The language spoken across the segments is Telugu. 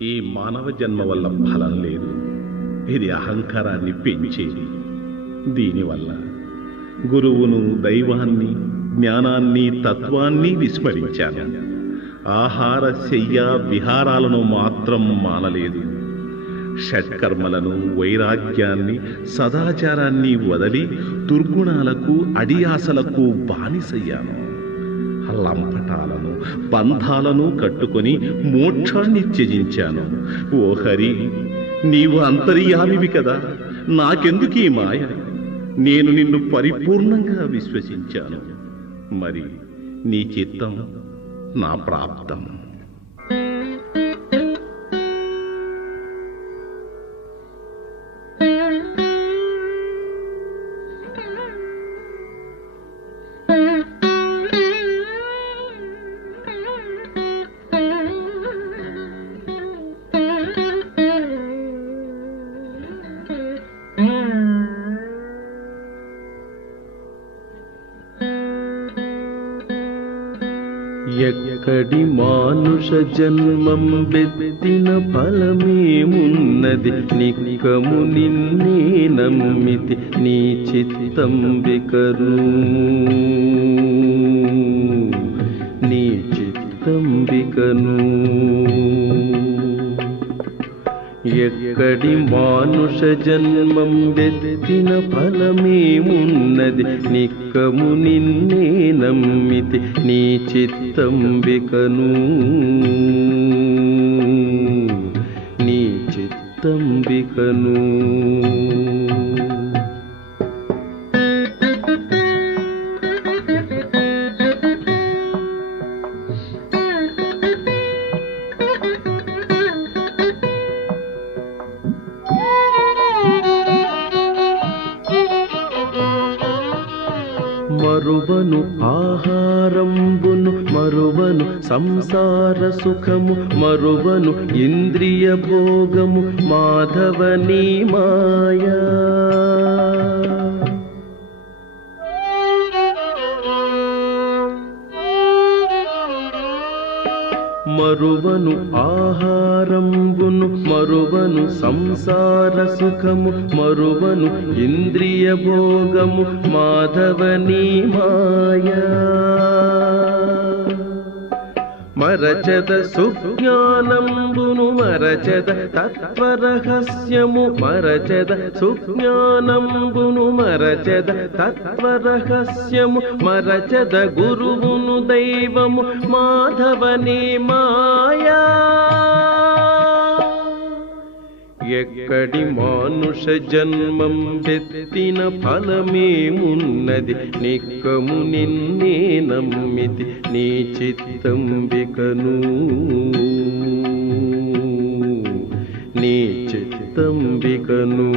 ఈ మానవ జన్మ వల్ల ఫలం లేదు. ఇది అహంకారాన్ని పెంచేది. దీనివల్ల గురువును, దైవాన్ని, జ్ఞానాన్ని, తత్వాన్ని విస్మరించాను. ఆహార, శయ్య, విహారాలను మాత్రం మానలేదు. షట్కర్మలను, వైరాగ్యాన్ని, సదాచారాన్ని వదలి దుర్గుణాలకు, అడియాసలకు బానిసయ్యాను. లంపటాలను, బంధాలను కట్టుకొని మోక్షాన్ని త్యజించాను. ఓ హరి, నీవు అంతర్యామివి కదా, నాకెందుకీ మాయ? నేను నిన్ను పరిపూర్ణంగా విశ్వసించాను. మరి నీ చిత్తం నా ప్రాప్తం. ఎక్కడి మానుష జన్మం బెత్తిన ఫలమేమున్నది? నిక్కము నిన్నే నమ్మితి నీ చిత్తం బికరు, నీ చిత్తం బికను. ఎక్కడి మానుష జన్మం బెత్తిన ఫలమేమున్నది? నిక్కము నిన్నే నమ్మితి నీ చిత్తం బికను, నీ చిత్తం బికను. మరువను ఆహారంబును, మరువను సంసార సుఖము, మరువను ఇంద్రియ భోగము, మాధవనీ మాయా. మరువను ఆహారంబును, మరువను సంసార సుఖము, మరువను ఇంద్రియ భోగము, మాధవనీ మాయా. మరచద సుజ్ఞానంబును, మరచద తత్వరహస్యము, మరచద సుజ్ఞానంబును, మరచద తత్వరహస్యము, మరచద గురువును, దైవము, మాధవనీ మాయా. ఎక్కడి మానుష జన్మం బెత్తిన ఫలమేమున్నది? నిక్కము నిన్నే నమ్మితి నీ చిత్తం బికను, నీ చిత్తం బికను.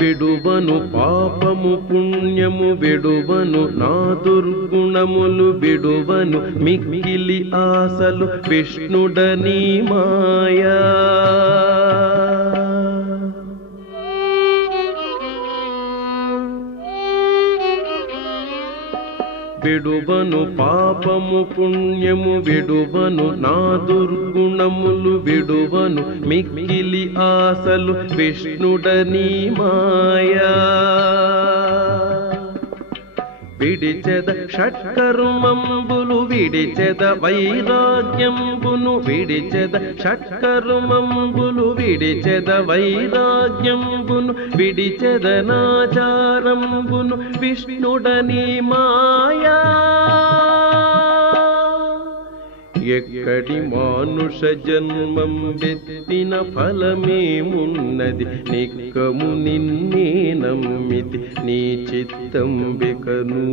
విడువను పాపము పుణ్యము, విడువను నా దుర్గుణములు, విడువను మిక్కిలి ఆశలు, విష్ణుడనీ మాయా. విడువను పాపము పుణ్యము, విడువను నా దుర్గుణములు, విడువను మిక్కిలి ఆశలు, విష్ణుడనీ మాయా. విడిచెద షట్కర్మంబులు, విడిచెద వైరాగ్యంబును, విడిచెద షట్కర్మంబులు, విడిచెద వైరాగ్యంబును, విడిచెద నాచారంబును, విష్ణుడనీ మాయా. ఎక్కడి మానుష జన్మం బెత్తిన ఫలమేమున్నది? నిక్కము నిన్నే నమ్మితి నీ చిత్తం బికను,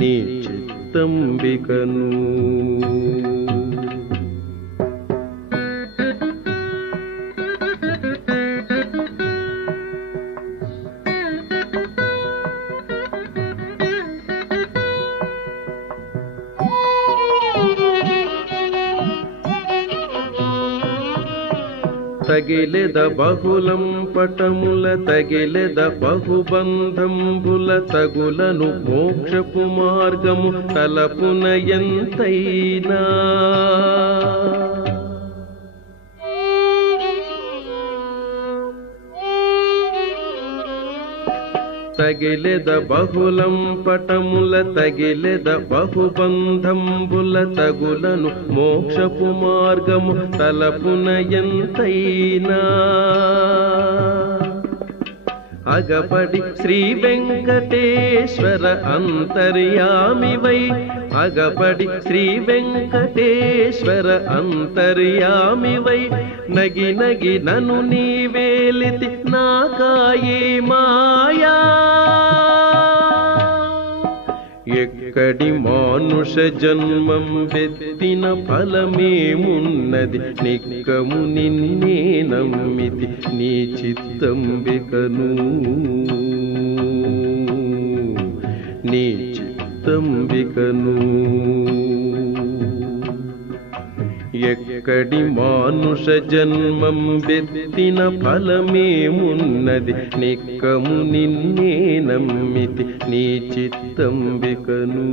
నీ చిత్తం బికను. తగిలెద బహుళం పటముల తగిలెద బహుబంధంబుల తగులను మోక్షపు మార్గము తలపున ఎంతైనా తగిలెద బహుళం పటముల తగిలెద బహుబంధంబుల తగులను మోక్షపు మార్గము తలపున ఎంతైనా అగపడి శ్రీ వెంకటేశ్వర అంతర్యామివై అగపడి శ్రీ వెంకటేశ్వర అంతర్యామివై నగి నగి నను నీవేలితి నాకాయే మాయా ఎక్కడి మానుష జన్మం వెత్తిన ఫలమేమున్నది నిక్కము నిన్నే నమ్మితి నీ చిత్తంబికను నీ చిత్తంబికను ఎక్కడి మానుష జన్మం వెత్తిన ఫలమేమున్నది నిక్కము నిన్నే నమ్మితి నీ చిత్తంబికను